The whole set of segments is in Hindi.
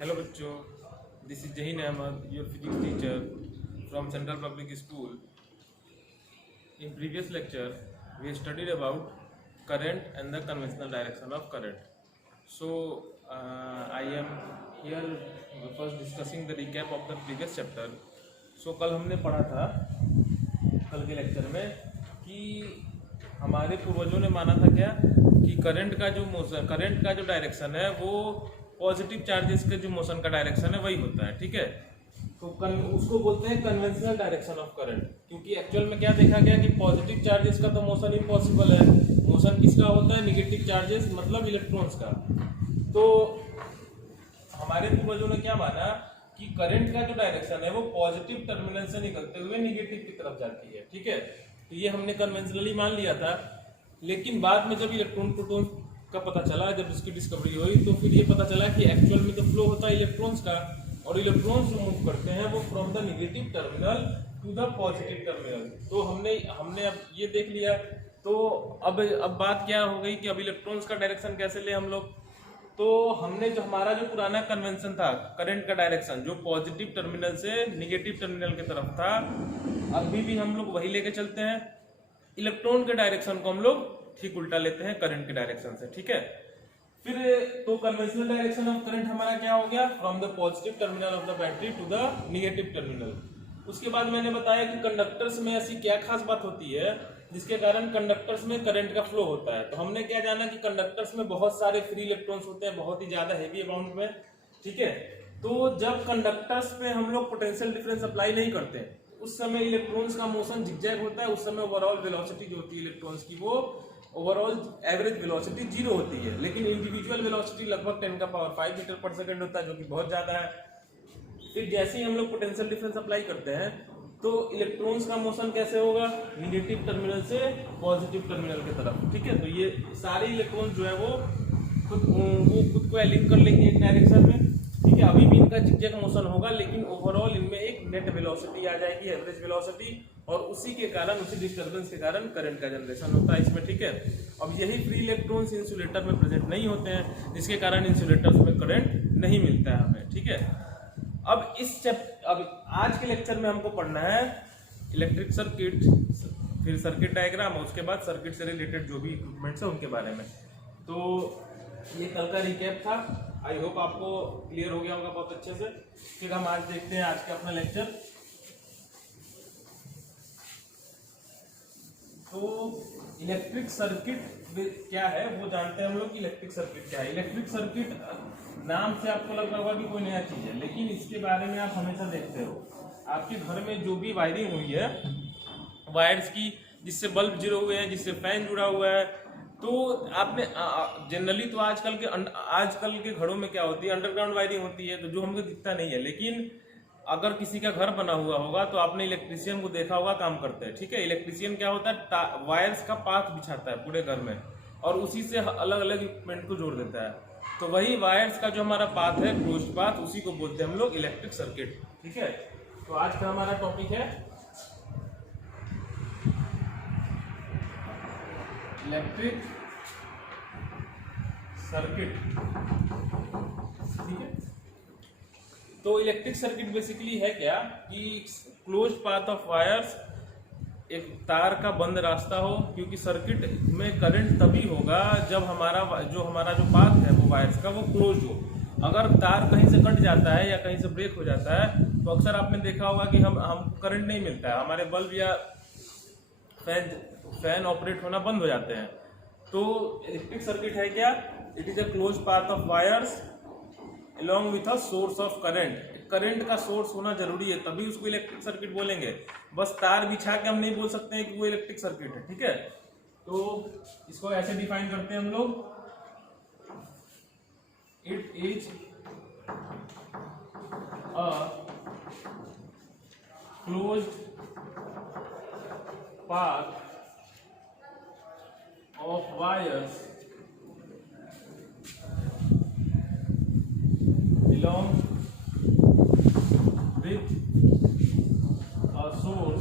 Hello बच्चों, this is Jahin Ahmed, your physics teacher from Central Public School. In previous lecture, we studied about current and the conventional direction of current. So, I am here first discussing the recap of the previous chapter. So, कल हमने पढ़ा था कल के लेक्चर में कि हमारे पूर्वजों ने माना था क्या कि करंट का जो डायरेक्शन है वो पॉजिटिव चार्जेस के जो मोशन का डायरेक्शन है वही होता है। ठीक है, तो उसको बोलते हैं कन्वेंशनल डायरेक्शन ऑफ करंट, क्योंकि एक्चुअल में क्या देखा गया कि पॉजिटिव चार्जेस का तो मोशन इम्पॉसिबल है। मोशन किसका होता है? निगेटिव चार्जेस मतलब इलेक्ट्रॉन्स का। तो हमारे पूर्वजों ने क्या माना कि करंट का जो डायरेक्शन है वो पॉजिटिव टर्मिनल से निकलते हुए निगेटिव की तरफ जाती है। ठीक है, तो ये हमने कन्वेंशनली मान लिया था, लेकिन बाद में जब इलेक्ट्रॉन प्रोटॉन का पता चला, जब इसकी डिस्कवरी हुई, तो फिर ये पता चला कि एक्चुअल में तो फ्लो होता है इलेक्ट्रॉन्स का, और इलेक्ट्रॉन्स जो मूव करते हैं वो from the negative terminal to the positive terminal. तो हमने अब ये देख लिया। तो अब बात क्या हो गई कि अब इलेक्ट्रॉन्स का डायरेक्शन कैसे ले हम लोग। तो हमने जो हमारा जो पुराना कन्वेंशन था करंट का डायरेक्शन जो पॉजिटिव टर्मिनल से निगेटिव टर्मिनल की तरफ था, अभी भी हम लोग वही लेके चलते हैं। इलेक्ट्रॉन के डायरेक्शन को हम लोग ठीक उल्टा लेते हैं करंट के डायरेक्शन से। ठीक है, फिर तो कन्वेंशनल डायरेक्शन ऑफ करंट हमारा क्या हो गया? From the positive terminal of the battery to the negative terminal. उसके बाद मैंने बताया कि कंडक्टर्स में ऐसी क्या खास बात होती है जिसके कारण कंडक्टर्स में करंट का फ्लो होता है। तो हमने क्या जाना कि कंडक्टर्स में बहुत सारे फ्री इलेक्ट्रॉन्स होते हैं, बहुत ही ज्यादा हेवी अमाउंट में। ठीक है, तो जब कंडक्टर्स पे हम लोग पोटेंशियल डिफरेंस अप्लाई नहीं करते उस समय इलेक्ट्रॉन्स का मोशन झिकझैक होता है। उस समय ओवरऑल वेलोसिटी जो होती है इलेक्ट्रॉन्स की वो ओवरऑल एवरेज वेलोसिटी 0 होती है, लेकिन इंडिविजुअल वेलोसिटी लगभग 10 का पावर 5 मीटर पर सेकंड होता है, जो कि बहुत ज्यादा है। फिर जैसे ही हम लोग पोटेंशियल डिफरेंस अप्लाई करते हैं तो इलेक्ट्रॉन्स का मोशन कैसे होगा? निगेटिव टर्मिनल से पॉजिटिव टर्मिनल की तरफ। ठीक है, तो ये सारे इलेक्ट्रॉन्स जो है वो खुद को एलिंक कर लेंगे एक डायरेक्शन में। ठीक है, अभी भी इनका झिकझैक मोशन होगा, लेकिन ओवरऑल इनमें एक नेट वेलोसिटी आ जाएगी, एवरेज वेलोसिटी, और उसी के कारण उसी डिस्टर्बेंस के कारण करंट का जनरेशन होता है इसमें। ठीक है, अब यही फ्री इलेक्ट्रॉन्स इंसुलेटर में प्रेजेंट नहीं होते हैं, जिसके कारण इंसुलेटर्स में करंट नहीं मिलता है हमें। ठीक है, अब आज के लेक्चर में हमको पढ़ना है इलेक्ट्रिक सर्किट, फिर सर्किट डायग्राम, और उसके बाद सर्किट से रिलेटेड जो भी इक्विपमेंट्स है उनके बारे में। तो ये कल का रिकैप था, आई होप आपको क्लियर हो गया होगा बहुत अच्छे से। फिर हम आज देखते हैं आज का अपना लेक्चर। तो इलेक्ट्रिक सर्किट क्या है वो जानते हैं हम लोग। इलेक्ट्रिक सर्किट क्या है? इलेक्ट्रिक सर्किट नाम से आपको लग रहा होगा कि कोई नया चीज है, लेकिन इसके बारे में आप हमेशा देखते हो आपके घर में जो भी वायरिंग हुई है वायर्स की, जिससे बल्ब जुड़े हुए हैं, जिससे फैन जुड़ा हुआ है, तो आपने जनरली तो आजकल के घरों में क्या होती है, अंडरग्राउंड वायरिंग होती है, तो जो हमको दिखता नहीं है। लेकिन अगर किसी का घर बना हुआ होगा तो आपने इलेक्ट्रिशियन को देखा होगा काम करते हैं। ठीक है, इलेक्ट्रिशियन क्या होता है, वायर्स का पाथ बिछाता है पूरे घर में, और उसी से अलग अलग इक्विपमेंट को जोड़ देता है। तो वही वायर्स का जो हमारा पाथ है, क्लोज पाथ, उसी को बोलते हैं हम लोग इलेक्ट्रिक सर्किट। ठीक है, तो आज का हमारा टॉपिक है इलेक्ट्रिक सर्किट। ठीक है, तो इलेक्ट्रिक सर्किट बेसिकली है क्या कि क्लोज पाथ ऑफ वायर्स, एक तार का बंद रास्ता हो, क्योंकि सर्किट में करंट तभी होगा जब हमारा जो पाथ है वो वायर्स का वो क्लोज हो। अगर तार कहीं से कट जाता है या कहीं से ब्रेक हो जाता है तो अक्सर आपने देखा होगा कि हम करंट नहीं मिलता है, हमारे बल्ब या फैन ऑपरेट होना बंद हो जाते हैं। तो इलेक्ट्रिक सर्किट है क्या? It is a close path of wires along with a source of current। Current का सोर्स होना जरूरी है, तभी उसको इलेक्ट्रिक सर्किट बोलेंगे। बस तार बिछा के हम नहीं बोल सकते हैं कि वो इलेक्ट्रिक सर्किट है। ठीक है, तो इसको ऐसे डिफाइन करते हैं हम लोग, it is a closed path of wires along with a source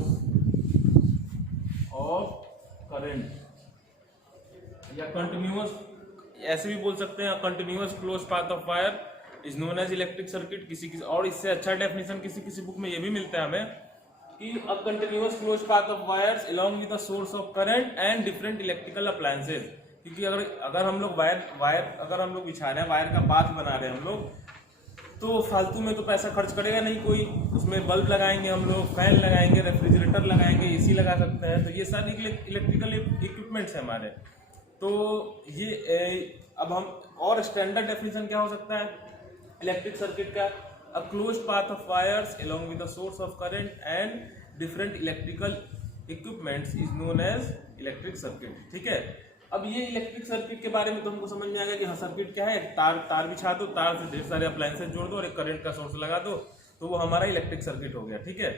of current, या कंटिन्यूअस ऐसे भी बोल सकते हैं, continuous close path of wire is known as electric circuit. किसी किसी और इससे अच्छा डेफिनेशन किसी किसी बुक में ये भी मिलता है हमें कि a continuous close path of wires along with the source of current and different electrical appliances. क्योंकि अगर हम लोग वायर अगर हम लोग बिछा रहे हैं, वायर का पाथ बना रहे हैं हम लोग, तो फालतू में तो पैसा खर्च करेगा नहीं कोई। उसमें बल्ब लगाएंगे हम लोग, फैन लगाएंगे, रेफ्रिजरेटर लगाएंगे, एसी लगा सकते हैं, तो ये सारी इलेक्ट्रिकल इक्विपमेंट्स हैं हमारे। तो ये अब हम और स्टैंडर्ड डेफिनेशन क्या हो सकता है इलेक्ट्रिक सर्किट का? A closed path of wires along with the source of current and different electrical equipments is known as electric circuit. ठीक है, अब ये इलेक्ट्रिक सर्किट के बारे में तो हमको समझ में आ गया कि हाँ सर्किट क्या है, एक तार बिछा दो, तार से ढेर सारे अप्लायंसेस जोड़ दो और एक करंट का सोर्स लगा दो, तो वो हमारा इलेक्ट्रिक सर्किट हो गया। ठीक है,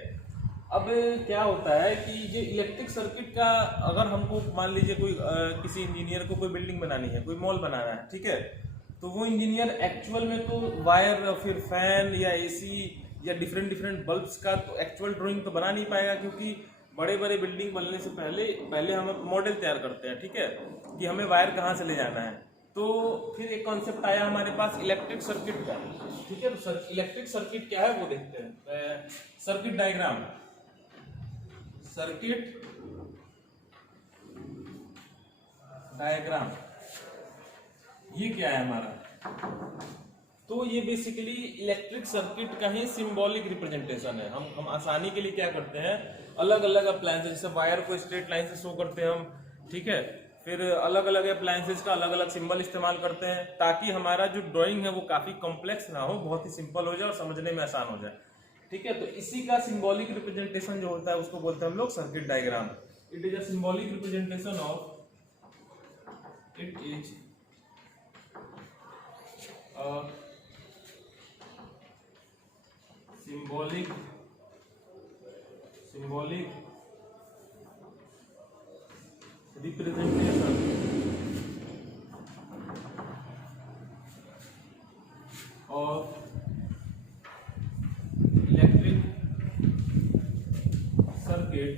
अब क्या होता है कि ये इलेक्ट्रिक सर्किट का अगर हमको मान लीजिए कोई किसी इंजीनियर को कोई बिल्डिंग बनानी है, कोई मॉल बनाना है, ठीक है, तो वो इंजीनियर एक्चुअल में तो वायर फिर फैन या एसी या डिफरेंट बल्ब्स का तो एक्चुअल ड्राइंग तो बना नहीं पाएगा, क्योंकि बड़े बड़े बिल्डिंग बनने से पहले हम मॉडल तैयार करते हैं, ठीक है, कि हमें वायर कहाँ से ले जाना है। तो फिर एक कॉन्सेप्ट आया हमारे पास इलेक्ट्रिक सर्किट का। ठीक है, तो इलेक्ट्रिक सर्किट क्या है वो देखते हैं। सर्किट डायग्राम, सर्किट डायग्राम ये क्या है हमारा? तो ये बेसिकली इलेक्ट्रिक सर्किट का ही सिंबॉलिक रिप्रेजेंटेशन है। हम आसानी के लिए क्या करते हैं, अलग अलग अप्लायंसेस, जैसे वायर को स्ट्रेट लाइन से शो करते हैं हम, ठीक है, फिर अलग अलग अप्लायंसेस का अलग अलग सिंबल इस्तेमाल करते हैं ताकि हमारा जो ड्राइंग है वो काफी कॉम्प्लेक्स ना हो, बहुत ही सिंपल हो जाए और समझने में आसान हो जाए। ठीक है, तो इसी का सिंबॉलिक रिप्रेजेंटेशन जो होता है उसको बोलते हैं हम लोग circuit diagram. It is a symbolic representation of symbolic representation of electric circuit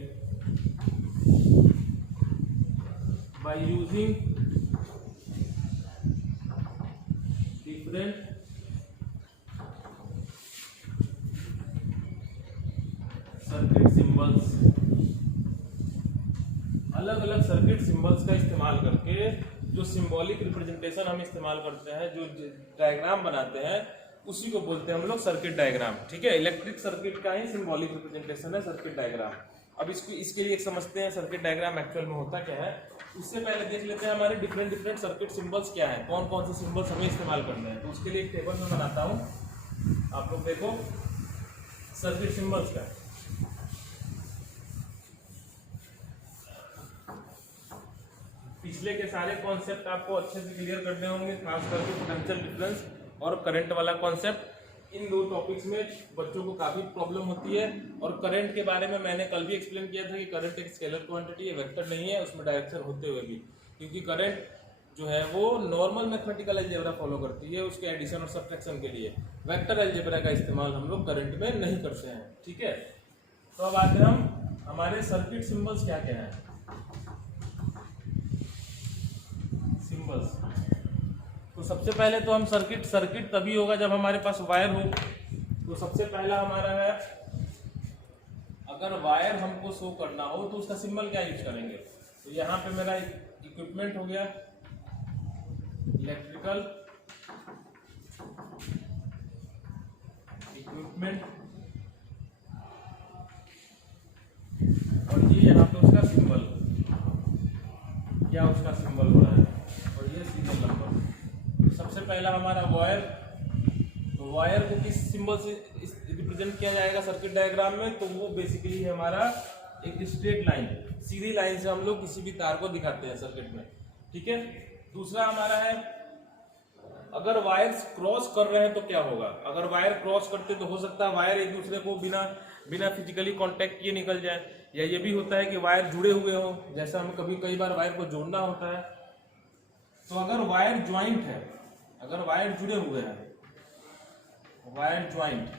by using different circuit symbols, अलग अलग सर्किट सिंबल्स का इस्तेमाल करके जो सिंबॉलिक रिप्रेजेंटेशन हम इस्तेमाल करते हैं, जो डायग्राम बनाते हैं, उसी को बोलते हैं हम लोग सर्किट डायग्राम। ठीक है, इलेक्ट्रिक सर्किट का ही सिंबॉलिक रिप्रेजेंटेशन है सर्किट डायग्राम। अब इसके लिए एक समझते हैं सर्किट डायग्राम एक्चुअल में होता क्या है। उससे पहले देख लेते हैं हमारे डिफरेंट सर्किट सिंबल्स क्या है, कौन कौन से सिंबल्स हमें इस्तेमाल करने हैं। तो उसके लिए एक टेबल में बनाता हूँ, आप लोग देखो सर्किट सिंबल्स का। पिछले के सारे कॉन्सेप्ट आपको अच्छे से क्लियर करने होंगे, खास करके पोटेंशियल डिफरेंस और करंट वाला कॉन्सेप्ट। इन दो टॉपिक्स में बच्चों को काफी प्रॉब्लम होती है। और करंट के बारे में मैंने कल भी एक्सप्लेन किया था कि करंट एक स्केलर क्वांटिटी है, वेक्टर नहीं है, उसमें डायरेक्शन होते हुए भी, क्योंकि करंट जो है वो नॉर्मल मैथमेटिकल अलजेब्रा फॉलो करती है उसके एडिशन और सब्ट्रैक्शन के लिए। वेक्टर अलजेब्रा का इस्तेमाल हम लोग करंट में नहीं करते हैं। ठीक है, तो अब आते हैं हम हमारे सर्किट सिंबल्स क्या क्या है। तो सबसे पहले तो हम सर्किट तभी होगा जब हमारे पास वायर हो। तो सबसे पहला हमारा है, अगर वायर हमको शो करना हो तो उसका सिंबल क्या यूज करेंगे। तो यहाँ पे मेरा इक्विपमेंट हो गया इलेक्ट्रिकल इक्विपमेंट, और ये यहाँ पे उसका सिंबल, क्या उसका सिंबल हो रहा है, और ये सीरियल नंबर। सबसे पहला हमारा वायर, तो वायर को किस सिंबल से रिप्रेजेंट किया जाएगा सर्किट डायग्राम में, तो वो बेसिकली हमारा एक स्ट्रेट लाइन, सीधी लाइन से हम लोग किसी भी तार को दिखाते हैं सर्किट में। ठीक है, दूसरा हमारा है, अगर वायर्स क्रॉस कर रहे हैं तो क्या होगा। अगर वायर क्रॉस करते तो हो सकता है वायर एक दूसरे को बिना फिजिकली कांटेक्ट किए निकल जाए, या ये भी होता है कि वायर जुड़े हुए हो, जैसा हमें कई बार वायर को जोड़ना होता है। तो अगर वायर ज्वाइंट है, अगर वायर जुड़े हुए हैं, वायर ज्वाइंट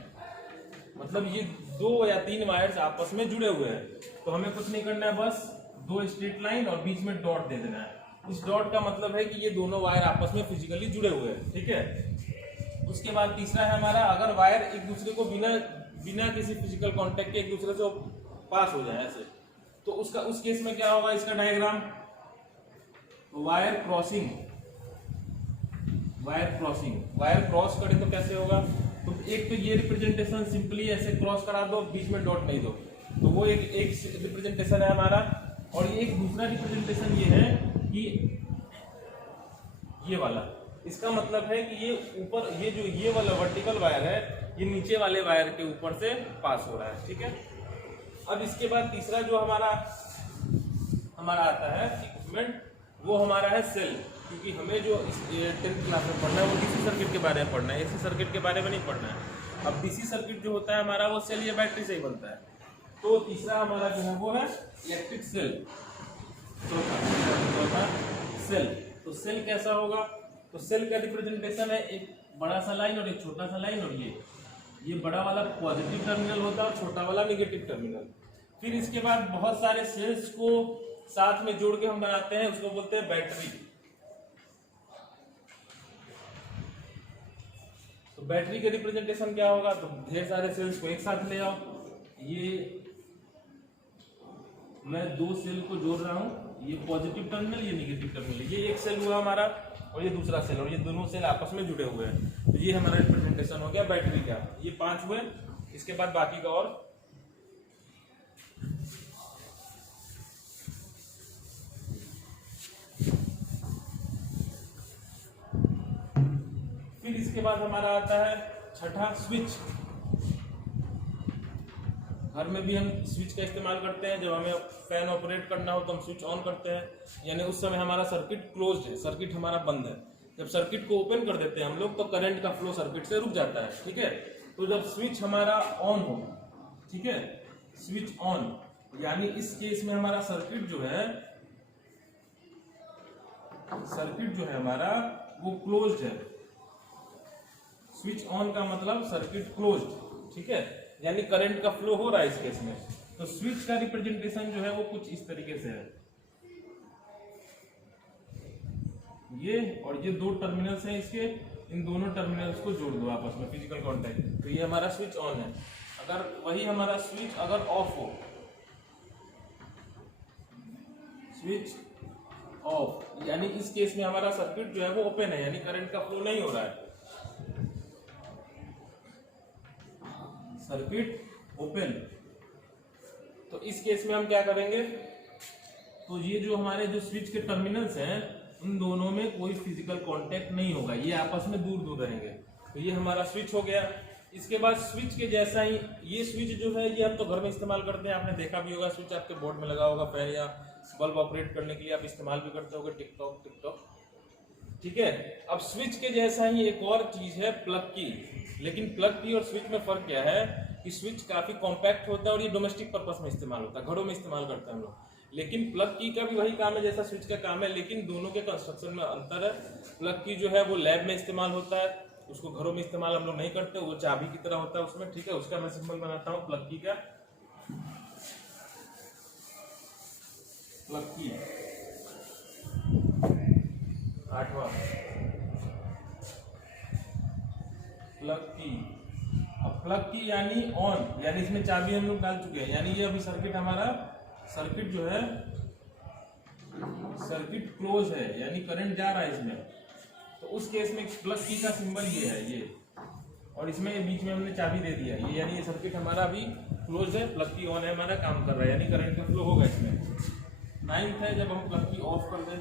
मतलब ये 2 या 3 वायर्स आपस में जुड़े हुए हैं, तो हमें कुछ नहीं करना है, बस 2 स्ट्रेट लाइन और बीच में डॉट दे देना है। इस डॉट का मतलब है कि ये दोनों वायर आपस में फिजिकली जुड़े हुए हैं। ठीक है, उसके बाद तीसरा है हमारा, अगर वायर एक दूसरे को बिना बिना किसी फिजिकल कांटेक्ट के एक दूसरे से पास हो जाए ऐसे, तो उस केस में क्या होगा, इसका diagram, wire crossing, wire cross करे तो कैसे होगा, तो एक तो ये रिप्रेजेंटेशन सिंपली ऐसे क्रॉस करा दो, बीच में डॉट नहीं दो, तो वो एक रिप्रेजेंटेशन है हमारा। और ये एक दूसरा रिप्रेजेंटेशन ये है कि ये वाला, इसका मतलब है कि ये ऊपर, ये वाला वर्टिकल वायर है, ये नीचे वाले वायर के ऊपर से पास हो रहा है, ठीक है। अब इसके बाद तीसरा जो हमारा आता है इक्विपमेंट, वो हमारा है सेल, क्योंकि हमें जो 10th क्लास में पढ़ना है वो डीसी सर्किट के बारे में पढ़ना है, एसी सर्किट के बारे में नहीं पढ़ना है। अब डीसी सर्किट जो होता है हमारा, वो सेल या बैटरी से ही बनता है। तो तीसरा हमारा जो है वो है इलेक्ट्रिक सेल, चौथा सेल। तो सेल कैसा होगा, तो सेल का रिप्रेजेंटेशन है एक बड़ा सा लाइन और एक छोटा सा लाइन, और ये बड़ा वाला पॉजिटिव टर्मिनल होता है और छोटा वाला नेगेटिव टर्मिनल। फिर इसके बाद बहुत सारे सेल्स को साथ में जोड़ के हम बनाते हैं, उसको बोलते हैं बैटरी। तो बैटरी के रिप्रेजेंटेशन क्या होगा, तो ढेर सारे सेल्स को एक साथ ले आओ, ये मैं दो सेल को जोड़ रहा हूं, ये पॉजिटिव टर्मिनल, ये नेगेटिव टर्मिनल, ये एक सेल हुआ हमारा और ये दूसरा सेल, और ये दोनों सेल आपस में जुड़े हुए हैं। तो ये हमारा रिप्रेजेंटेशन हो गया बैटरी का। ये 5 हुए, इसके बाद बाकी का और फिर इसके बाद हमारा आता है छठा स्विच। घर में भी हम स्विच का इस्तेमाल करते हैं, जब हमें फैन ऑपरेट करना हो तो हम स्विच ऑन करते हैं, यानी उस समय हमारा सर्किट क्लोज्ड है, सर्किट हमारा बंद है। जब सर्किट को ओपन कर देते हैं हम लोग, तो करंट का फ्लो सर्किट से रुक जाता है, ठीक है। तो जब स्विच हमारा ऑन हो, ठीक है, स्विच ऑन, यानी इस केस में हमारा सर्किट जो है हमारा वो क्लोज्ड है। स्विच ऑन का मतलब सर्किट क्लोज्ड, ठीक है, यानी करंट का फ्लो हो रहा है इस केस में। तो स्विच का रिप्रेजेंटेशन जो है वो कुछ इस तरीके से है, ये और ये दो टर्मिनल्स हैं इसके, इन दोनों टर्मिनल्स को जोड़ दो आपस में, फिजिकल कांटेक्ट, तो ये हमारा स्विच ऑन है। अगर वही हमारा स्विच अगर ऑफ हो, स्विच ऑफ, यानी इस केस में हमारा सर्किट जो है वो ओपन है, यानी करंट का फ्लो नहीं हो रहा है, सर्किट ओपन। तो इस केस में हम क्या करेंगे, तो ये जो हमारे जो स्विच के टर्मिनल्स हैं, उन दोनों में कोई फिजिकल कांटेक्ट नहीं होगा, ये आपस में दूर दूर रहेंगे। तो ये हमारा स्विच हो गया। इसके बाद स्विच के जैसा ही ये स्विच जो है, ये हम तो घर में इस्तेमाल करते हैं, आपने देखा भी होगा, स्विच आपके बोर्ड में लगा होगा, फैन या बल्ब ऑपरेट करने के लिए आप इस्तेमाल भी करते होगे, टिकटॉक, ठीक है। अब स्विच के जैसा ही एक और चीज है प्लग की, लेकिन प्लग की और स्विच में फर्क क्या है कि स्विच काफी कॉम्पैक्ट होता है और ये डोमेस्टिक पर्पस में इस्तेमाल होता है, घरों में इस्तेमाल करते हैं हम लोग। लेकिन प्लग की का भी वही काम है जैसा स्विच का काम है, लेकिन दोनों के कंस्ट्रक्शन में अंतर है। प्लग की जो है वो लैब में इस्तेमाल होता है, उसको घरों में इस्तेमाल हम लोग नहीं करते, वो चाबी की तरह होता है उसमें, ठीक है। उसका मैं सिंबल बनाता हूँ प्लग की का, प्लग की 8वां प्लग की। अब प्लग की यानी ऑन, यानी इसमें चाबी हम लोग डाल चुके हैं, यानी ये अभी सर्किट हमारा सर्किट जो है सर्किट क्लोज है, यानी करंट जा रहा है इसमें। तो उस केस में प्लग की का सिंबल ये है, ये, और इसमें बीच में हमने चाबी दे दिया, ये यानी ये सर्किट हमारा अभी क्लोज है, प्लग की ऑन है, हमारा काम कर रहा है, यानी करंट का फ्लो होगा इसमें। 9th है जब हम प्लग की ऑफ कर दें,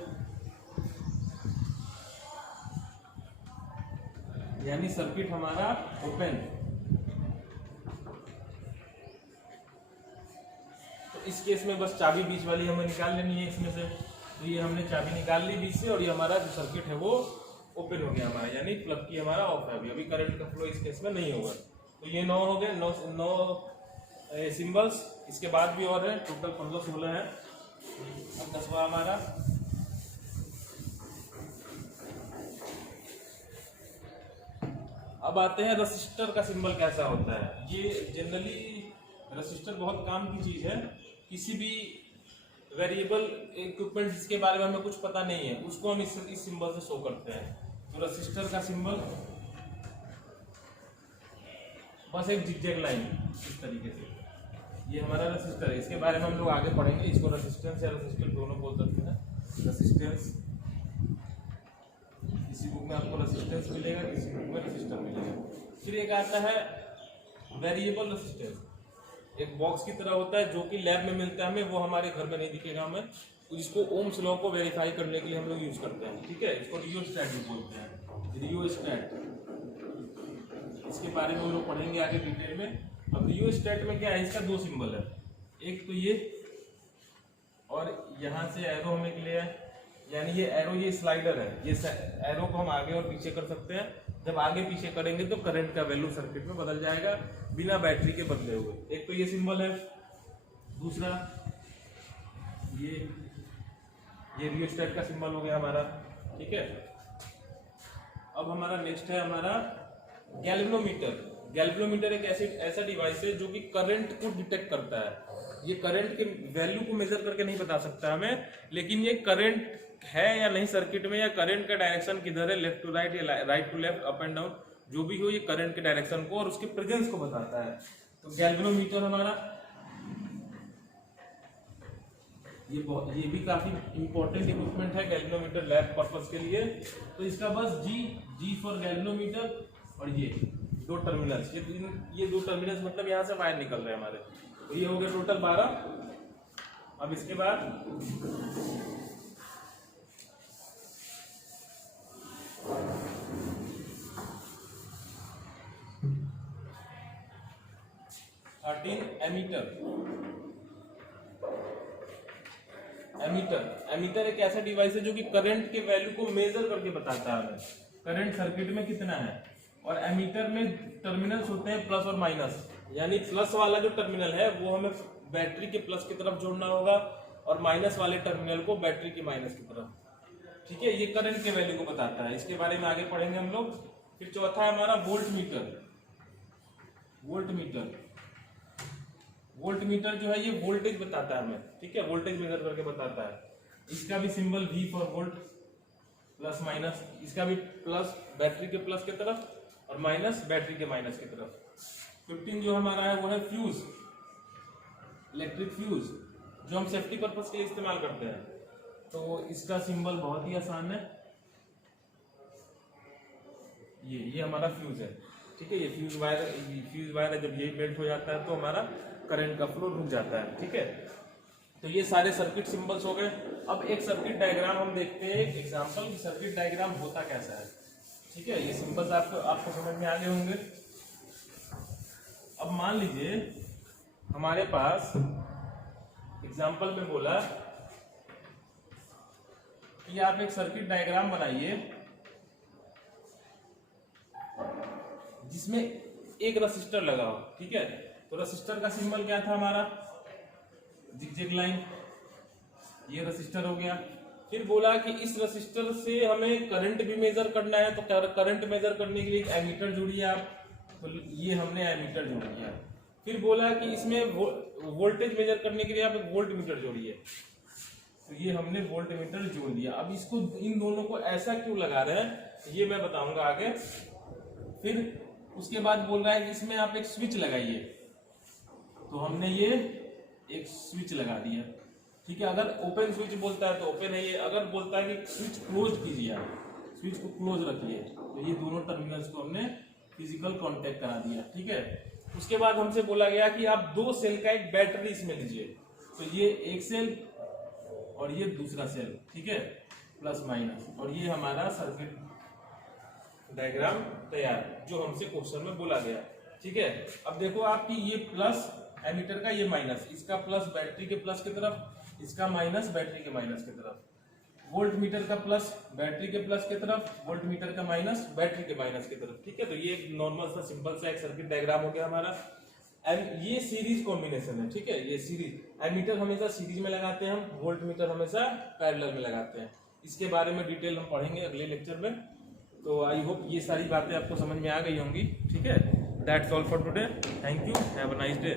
यानी सर्किट हमारा ओपन। तो इस केस में बस चाबी बीच वाली हमें निकाल लेनी है इसमें से, तो ये हमने चाबी निकाल ली बीच से, और ये हमारा जो सर्किट है वो ओपन हो गया हमारा, यानी प्लग की हमारा ऑफ है, अभी करंट का फ्लो इस केस में नहीं होगा। तो ये 9 हो गए, 9 सिंबल्स। इसके बाद भी और है, टोटल 15-16 है। अब 10वां हमारा अब आते हैं रसिस्टर का सिंबल कैसा होता है। ये जनरली रसिस्टर बहुत काम की चीज है, किसी भी वेरिएबल इक्विपमेंट जिसके बारे में हमें कुछ पता नहीं है उसको हम इस सिंबल से शो करते हैं। तो रसिस्टर का सिंबल बस एक जिगजैग लाइन इस तरीके से। ये हमारा रेसिस्टर है, इसके बारे में हम लोग आगे पढ़ेंगे। इसको रेसिस्टेंस या रेसिस्टर दोनों बोल सकते हैं। रेसिस्टेंस, किसी बुक में आपको रेसिस्टेंस मिलेगा, किसी बुक में रेसिस्टर मिलेगा। फिर एक आता है वेरिएबल रेसिस्टेंस, एक बॉक्स की तरह होता है जो कि लैब में मिलता है हमें, वो हमारे घर में नहीं दिखेगा हमें, जिसको ओम्स लॉ को वेरीफाई करने के लिए हम लोग यूज करते हैं। ठीक है, इसको रियोस्टैट भी बोलते हैं, रियोस्टैट। इसके बारे में हम लोग पढ़ेंगे आगे डिटेल में। अब रियोस्टैट में क्या है, इसका दो सिंबल है, एक तो ये और यहाँ से एरो हमें क्लियर है, यानी ये एरो, ये स्लाइडर है, ये एरो को हम आगे और पीछे कर सकते हैं। जब आगे पीछे करेंगे तो करंट का वैल्यू सर्किट में बदल जाएगा बिना बैटरी के बदले हुए। एक तो ये सिंबल है, दूसरा ये रियोस्टैट का सिंबल हो गया हमारा। ठीक है, अब हमारा नेक्स्ट है हमारा गैल्वेनोमीटर। गैल्वेनोमीटर एक ऐसा डिवाइस है जो कि करंट को डिटेक्ट करता है। ये करंट के वैल्यू को मेजर करके नहीं बता सकता हमें, लेकिन ये करंट है या नहीं सर्किट में, या करंट का डायरेक्शन किधर है, लेफ्ट टू राइट या right to left, up and down, जो भी हो, ये करंट के डायरेक्शन को और उसके प्रेजेंस को बताता है। तो गैल्वेनोमीटर हमारा ये भी काफी इंपॉर्टेंट इक्विपमेंट है गैल्वेनोमीटर लैब पर्पस के लिए। तो इसका बस जी फॉर गैल्वेनोमीटर, और ये दो टर्मिनल्स, ये दो टर्मिनल्स मतलब यहाँ से वायर निकल रहे हैं हमारे। तो ये हो गया टोटल 12। अब इसके बाद 13 एमीटर एक ऐसा डिवाइस है जो कि करंट के वैल्यू को मेजर करके बताता है हमें करंट सर्किट में कितना है। और एमीटर में टर्मिनल्स होते हैं प्लस और माइनस, यानी प्लस वाला जो टर्मिनल है वो हमें बैटरी के प्लस की तरफ जोड़ना होगा और माइनस वाले टर्मिनल को बैटरी के माइनस की तरफ। ठीक है, ये करंट के वैल्यू को बताता है, इसके बारे में आगे पढ़ेंगे हम लोग। फिर चौथा है हमारा वोल्ट मीटर जो है ये वोल्टेज बताता है हमें। ठीक है, वोल्टेज मेजर करके बताता है। इसका भी symbol V for volt, plus minus, इसका भी प्लस बैटरी के प्लस की तरफ और माइनस बैटरी के माइनस की तरफ। 15 जो हमारा है वो है फ्यूज, इलेक्ट्रिक फ्यूज, जो हम सेफ्टी पर्पस के लिए इस्तेमाल करते हैं। तो इसका सिंबल बहुत ही आसान है, ये हमारा फ्यूज है। ठीक है, ये फ्यूज वायर है, जब ये मेल्ट हो जाता है तो हमारा करंट का फ्लो रुक जाता है। ठीक है, तो ये सारे सर्किट सिंबल्स हो गए। अब एक सर्किट डायग्राम हम देखते हैं, एक एग्जांपल की सर्किट डायग्राम होता कैसा है। ठीक है, ये सिंबल्स आपको समझ में आ गए होंगे। अब मान लीजिए हमारे पास एग्जांपल में बोला कि आप एक सर्किट डायग्राम बनाइए जिसमें एक रेसिस्टर लगा हो। ठीक है, तो रेसिस्टर का सिंबल क्या था हमारा, जिगजैग लाइन, ये रेसिस्टर हो गया। फिर बोला कि इस रेसिस्टर से हमें करंट भी मेजर करना है, तो करंट मेजर करने के लिए एमीटर जोड़िए आप, तो ये हमने एमीटर जोड़ दिया। फिर बोला कि इसमें वोल्टेज मेजर करने के लिए आप एक वोल्ट मीटर जोड़िए, तो ये हमने वोल्ट मीटर जोड़ दिया। अब इसको इन दोनों को ऐसा क्यों लगा रहे हैं ये मैं बताऊंगा आगे। फिर उसके बाद बोल रहा है कि इसमें आप एक स्विच लगाइए, तो हमने ये एक स्विच लगा दिया। ठीक है, अगर ओपन स्विच बोलता है तो ओपन है ये, अगर बोलता है कि स्विच क्लोज कीजिए, स्विच को क्लोज रखिए, तो ये दोनों टर्मिनल्स को हमने फिजिकल कांटेक्ट करा दिया। ठीक है, उसके बाद हमसे बोला गया कि आप 2 सेल का एक बैटरी इसमें लीजिए, तो ये एक सेल और ये दूसरा सेल। ठीक है, प्लस माइनस, और ये हमारा सर्किट डायग्राम तैयार जो हमसे क्वेश्चन में बोला गया। ठीक है, अब देखो आपकी ये प्लस एमीटर का, ये माइनस, इसका प्लस बैटरी के प्लस की तरफ, इसका माइनस बैटरी के माइनस की तरफ। वोल्ट मीटर का प्लस बैटरी के प्लस की तरफ, वोल्ट मीटर का माइनस बैटरी के माइनस की तरफ। ठीक है, तो ये एक नॉर्मल सा सिंपल सा एक सर्किट डायग्राम हो गया हमारा। ये सीरीज कॉम्बिनेशन है। ठीक है, ये सीरीज, एमीटर हमेशा सीरीज में लगाते हैं हम, वोल्ट मीटर हमेशा पैरेलल में लगाते हैं। इसके बारे में डिटेल हम पढ़ेंगे अगले लेक्चर में। तो आई होप ये सारी बातें आपको समझ में आ गई होंगी। ठीक है, that's all for today, thank you, have a nice day.